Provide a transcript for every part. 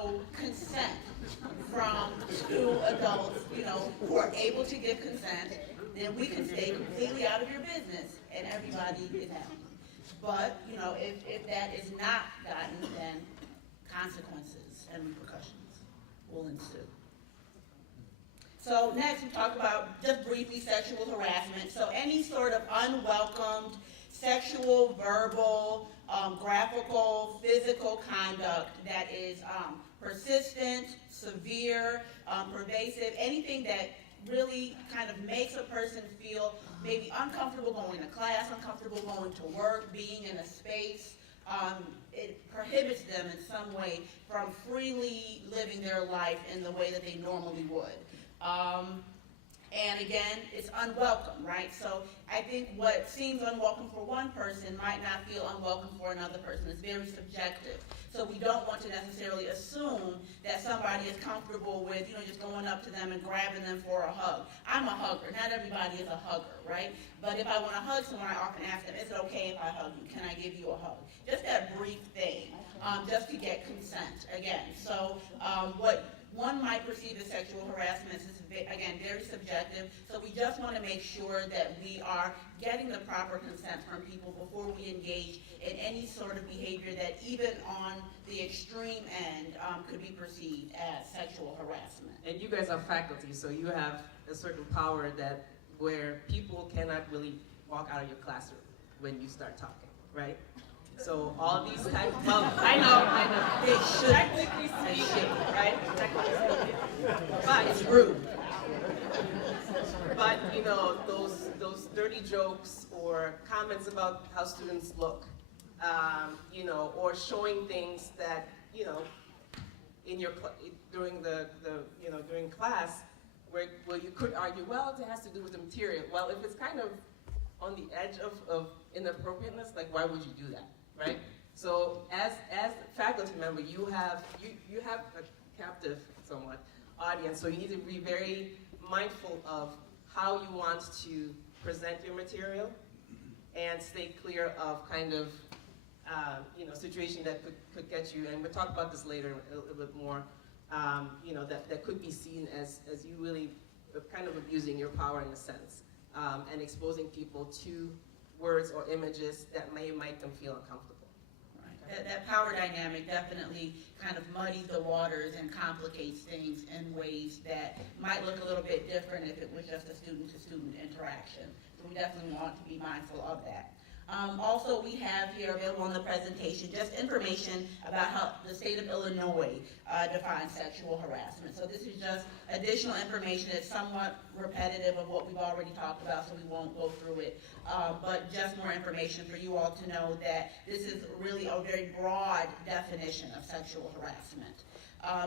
show consent from two adults, who are able to give consent, then we can stay completely out of your business and everybody is happy. But, if that is not gotten, then consequences and repercussions will ensue. So next we talk about, just briefly, sexual harassment. So any sort of unwelcomed sexual, verbal, graphical, physical conduct that is persistent, severe, pervasive, anything that really kind of makes a person feel maybe uncomfortable going to class, uncomfortable going to work, being in a space. It prohibits them in some way from freely living their life in the way that they normally would. And again, it's unwelcome, right? So I think what seems unwelcome for one person might not feel unwelcome for another person. It's very subjective. So we don't want to necessarily assume that somebody is comfortable with, just going up to them and grabbing them for a hug. I'm a hugger. Not everybody is a hugger, right? But if I want to hug someone, I often ask them, is it okay if I hug you? Can I give you a hug? Just that brief thing, just to get consent, again. So what one might perceive as sexual harassment is, again, very subjective. So we just want to make sure that we are getting the proper consent from people before we engage in any sort of behavior that, even on the extreme end, could be perceived as sexual harassment. And you guys are faculty, so you have a certain power where people cannot really walk out of your classroom when you start talking, right? So all these types, well, I know, they should, technically speaking, right? Technically speaking, but it's rude. But those dirty jokes or comments about how students look, or showing things that in your during during class, where you could argue, well, it has to do with the material. Well, if it's kind of on the edge of inappropriateness, like, why would you do that? Right? So as a faculty member, you have a captive, somewhat, audience, so you need to be very mindful of how you want to present your material and stay clear of kind of situation that could get you, and we'll talk about this later a little bit more, that could be seen as you really kind of abusing your power in a sense, and exposing people to words or images that may make them feel uncomfortable. Right. That power dynamic definitely kind of muddies the waters and complicates things in ways that might look a little bit different if it was just a student-to-student interaction. So we definitely want to be mindful of that. Also, we have here available on the presentation just information about how the state of Illinois defines sexual harassment. So this is just additional information that's somewhat repetitive of what we've already talked about, so we won't go through it. But just more information for you all to know that this is really a very broad definition of sexual harassment.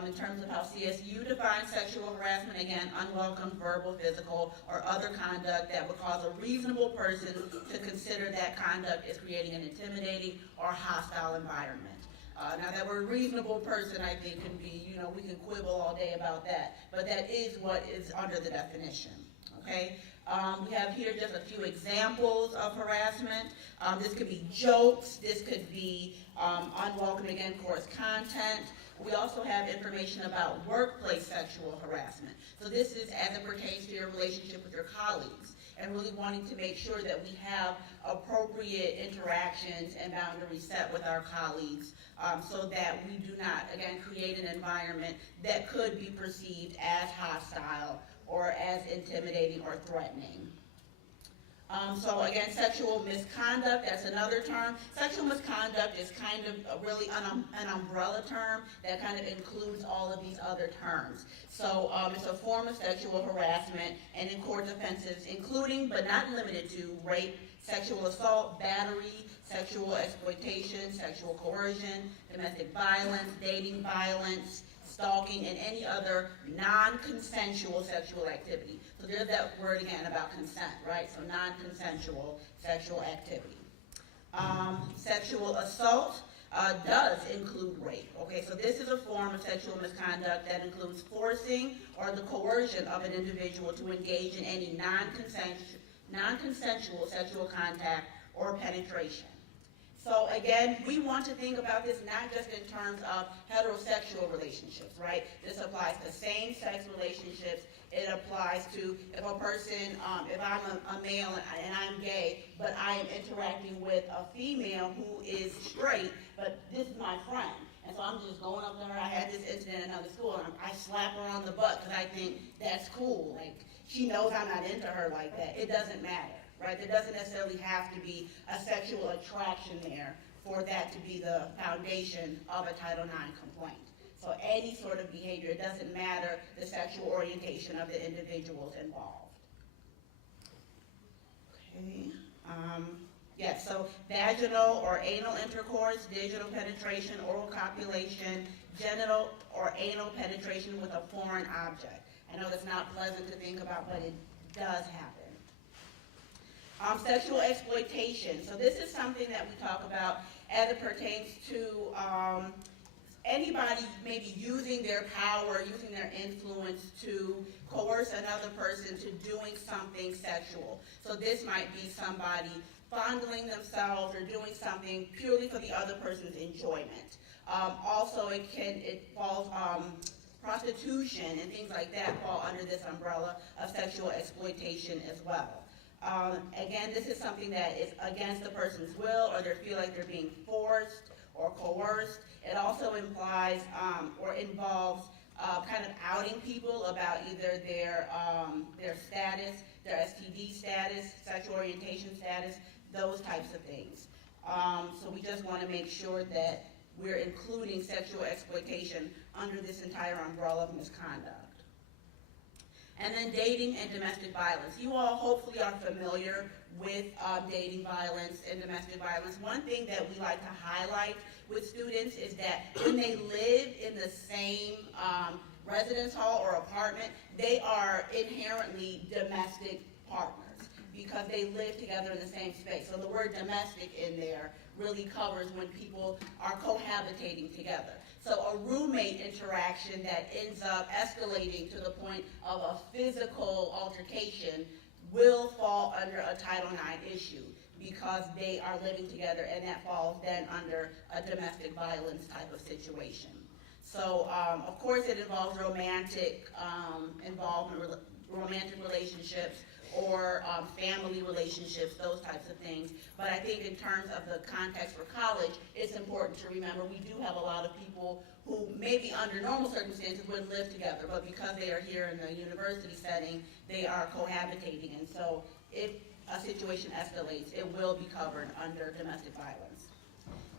In terms of how CSU defines sexual harassment, again, unwelcome verbal, physical, or other conduct that would cause a reasonable person to consider that conduct is creating an intimidating or hostile environment. Now that word reasonable person, I think, can be, we can quibble all day about that, but that is what is under the definition, okay? We have here just a few examples of harassment. This could be jokes, this could be unwelcome, again, coarse content. We also have information about workplace sexual harassment. So this is as it pertains to your relationship with your colleagues, and really wanting to make sure that we have appropriate interactions and boundaries set with our colleagues, so that we do not, again, create an environment that could be perceived as hostile or as intimidating or threatening. So again, sexual misconduct, that's another term. Sexual misconduct is kind of really an umbrella term that kind of includes all of these other terms. So it's a form of sexual harassment and in court offenses, including but not limited to rape, sexual assault, battery, sexual exploitation, sexual coercion, domestic violence, dating violence, stalking, and any other non-consensual sexual activity. So there's that word again about consent, right? So non-consensual sexual activity. Sexual assault does include rape. Okay, so this is a form of sexual misconduct that includes forcing or the coercion of an individual to engage in any non-consensual sexual contact or penetration. So again, we want to think about this not just in terms of heterosexual relationships, right? This applies to same-sex relationships. It applies to if a person, if I'm a male and I'm gay, but I am interacting with a female who is straight, but this is my friend. And so I'm just going up to her. I had this incident in another school, and I slap her on the butt because I think that's cool. Like, she knows I'm not into her like that. It doesn't matter, right? There doesn't necessarily have to be a sexual attraction there for that to be the foundation of a Title IX complaint. So any sort of behavior, it doesn't matter the sexual orientation of the individuals involved. Okay. Yes, so vaginal or anal intercourse, digital penetration, oral copulation, genital or anal penetration with a foreign object. I know that's not pleasant to think about, but it does happen. Sexual exploitation. So this is something that we talk about as it pertains to anybody maybe using their power, using their influence to coerce another person to doing something sexual. So this might be somebody fondling themselves or doing something purely for the other person's enjoyment. Also, it falls, prostitution and things like that fall under this umbrella of sexual exploitation as well. Again, this is something that is against the person's will, or they feel like they're being forced or coerced. It also implies or involves kind of outing people about either their status, their STD status, sexual orientation status, those types of things. So we just want to make sure that we're including sexual exploitation under this entire umbrella of misconduct. And then dating and domestic violence. You all hopefully are familiar with dating violence and domestic violence. One thing that we like to highlight with students is that when they live in the same residence hall or apartment, they are inherently domestic partners because they live together in the same space. So the word domestic in there really covers when people are cohabitating together. So a roommate interaction that ends up escalating to the point of a physical altercation will fall under a Title IX issue because they are living together, and that falls then under a domestic violence type of situation. So of course it involves romantic involvement, romantic relationships, or family relationships, those types of things. But I think in terms of the context for college, it's important to remember we do have a lot of people who maybe under normal circumstances wouldn't live together, but because they are here in the university setting, they are cohabitating. And so if a situation escalates, it will be covered under domestic violence.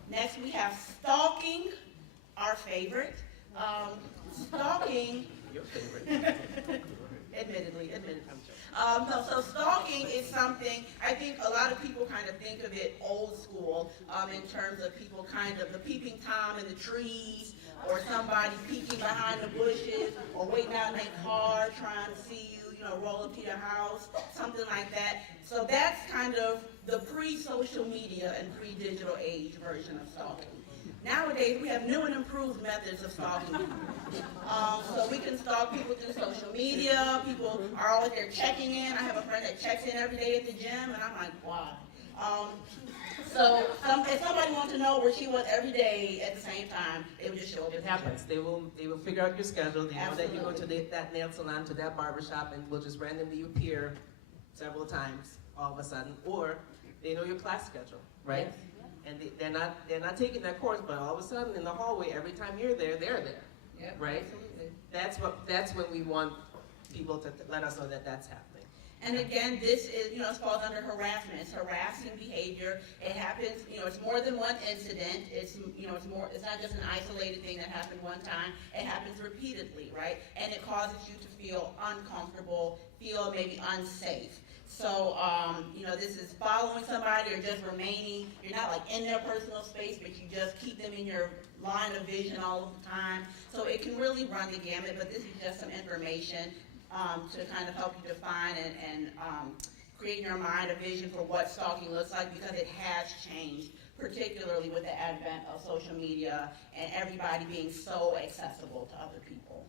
Next, we have stalking, our favorite. Stalking. Your favorite. Admittedly. So stalking is something, I think a lot of people kind of think of it old school in terms of people kind of the peeping Tom in the trees, or somebody peeking behind the bushes, or waiting out in their car trying to see you, roll up to your house, something like that. So that's kind of the pre-social media and pre-digital age version of stalking. Nowadays, we have new and improved methods of stalking people. So we can stalk people through social media. People are always there checking in. I have a friend that checks in every day at the gym, and I'm like, why? So if somebody wants to know where she was every day at the same time, they would just show up. It happens. They will figure out your schedule. They know that you go to Absolutely. that nail salon, to that barbershop, and will just randomly appear several times all of a sudden. Or they know your class schedule, right? Yes. And they're not taking that course, but all of a sudden in the hallway, every time you're there, they're there. Yep, Right? absolutely. That's when we want people to let us know that that's happening. And again, this is, it falls under harassment. It's harassing behavior. It happens, it's more than one incident. It's not just an isolated thing that happened one time. It happens repeatedly, right? And it causes you to feel uncomfortable, feel maybe unsafe. So, this is following somebody or just remaining. You're not like in their personal space, but you just keep them in your line of vision all of the time. So it can really run the gamut, but this is just some information to kind of help you define and create in your mind a vision for what stalking looks like, because it has changed, particularly with the advent of social media and everybody being so accessible to other people.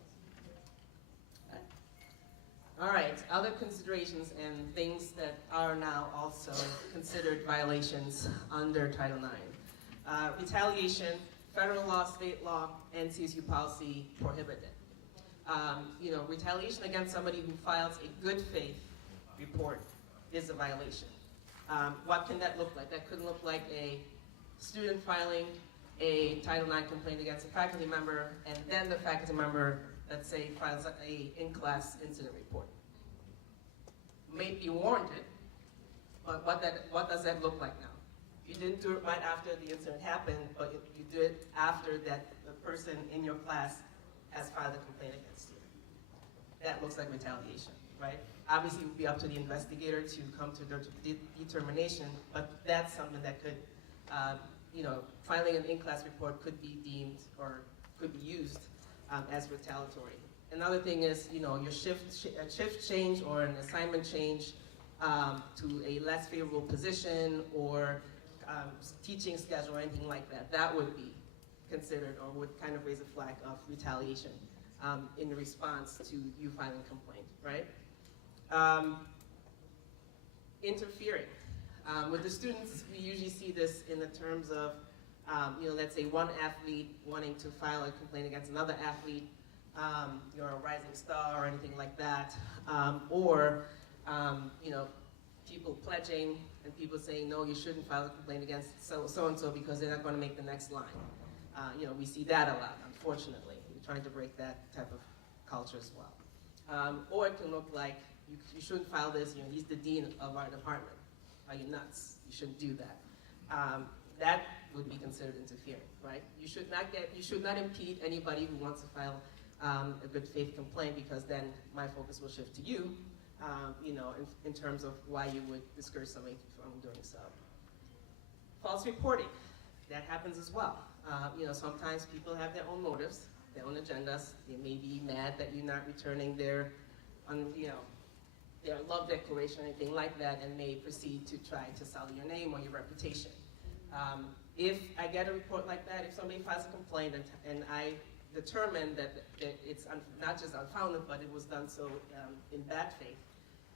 All right, other considerations and things that are now also considered violations under Title IX. Retaliation, federal law, state law, and CSU policy prohibit it. Retaliation against somebody who files a good faith report is a violation. What can that look like? That could look like a student filing a Title IX complaint against a faculty member, and then the faculty member, let's say, files a in-class incident report. May be warranted, but what does that look like now? You didn't do it right after the incident happened, but you do it after that the person in your class has filed a complaint against you. That looks like retaliation, right? Obviously, it would be up to the investigator to come to their determination, but that's something that could, filing an in-class report could be deemed or could be used as retaliatory. Another thing is, your shift change or an assignment change to a less favorable position or teaching schedule or anything like that. That would be considered or would kind of raise a flag of retaliation in response to you filing a complaint, right? Interfering. With the students, we usually see this in the terms of, let's say one athlete wanting to file a complaint against another athlete, you're a rising star or anything like that, or people pledging and people saying, no, you shouldn't file a complaint against so-and-so because they're not going to make the next line. We see that a lot, unfortunately. We're trying to break that type of culture as well. Or it can look like, you shouldn't file this, he's the dean of our department. Are you nuts? You shouldn't do that. That would be considered interfering, right? You should not impede anybody who wants to file a good faith complaint, because then my focus will shift to you, in terms of why you would discourage somebody from doing so. False reporting, that happens as well. Sometimes people have their own motives, their own agendas. They may be mad that you're not returning their love declaration or anything like that, and may proceed to try to sully your name or your reputation. If I get a report like that, if somebody files a complaint and I determine that it's not just unfounded, but it was done so in bad faith,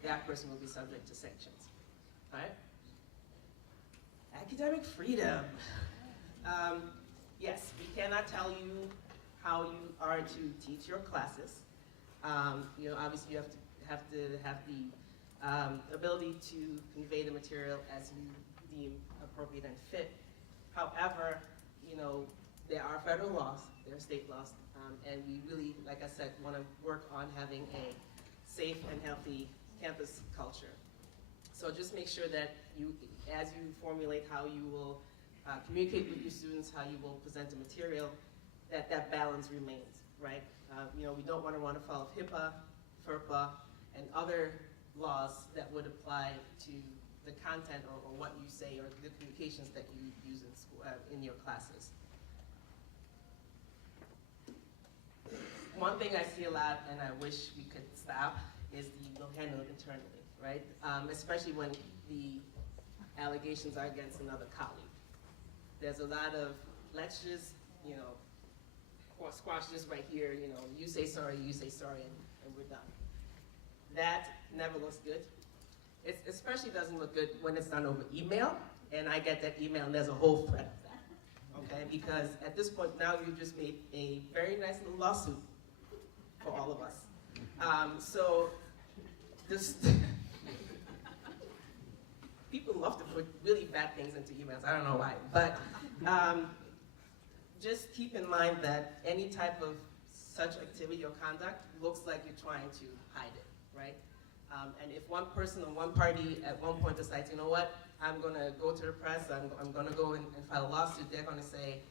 that person will be subject to sanctions. All right? Academic freedom. Yes, we cannot tell you how you are to teach your classes. Obviously you have to have the ability to convey the material as you deem appropriate and fit. However, there are federal laws, there are state laws, and we really, like I said, want to work on having a safe and healthy campus culture. So just make sure that as you formulate how you will communicate with your students, how you will present the material, that balance remains, right? We don't want to run afoul of HIPAA, FERPA, and other laws that would apply to the content or what you say or the communications that you use in school, in your classes. One thing I see a lot, and I wish we could stop, is the "we'll handle it internally," right? Especially when the allegations are against another colleague. There's a lot of, let's just, squash this right here, you say sorry, and we're done. That never looks good. It especially doesn't look good when it's done over email, and I get that email and there's a whole thread of that, okay? Because at this point now you just made a very nice little lawsuit for all of us. So this, people love to put really bad things into emails, I don't know why, but just keep in mind that any type of such activity or conduct looks like you're trying to hide it, right? And if one person or one party at one point decides, you know what, I'm going to go to the press, I'm going to go and file a lawsuit, they're going to say,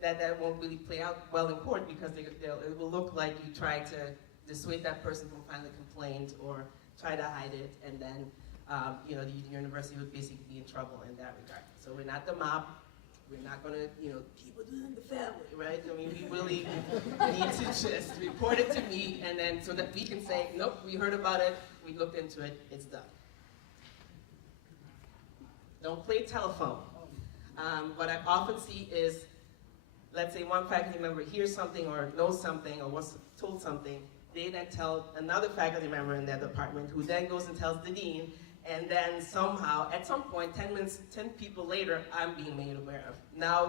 that won't really play out well in court, because it will look like you tried to dissuade that person from filing a complaint or try to hide it, and then the university would basically be in trouble in that regard. So we're not the mob. We're not going to, people do it in the family, right? I mean, we really need to just report it to me, and then so that we can say, nope, we heard about it, we looked into it, it's done. Don't play telephone. What I often see is, let's say one faculty member hears something or knows something or was told something, they then tell another faculty member in their department, who then goes and tells the dean, and then somehow, at some point, 10 people later, I'm being made aware of. Now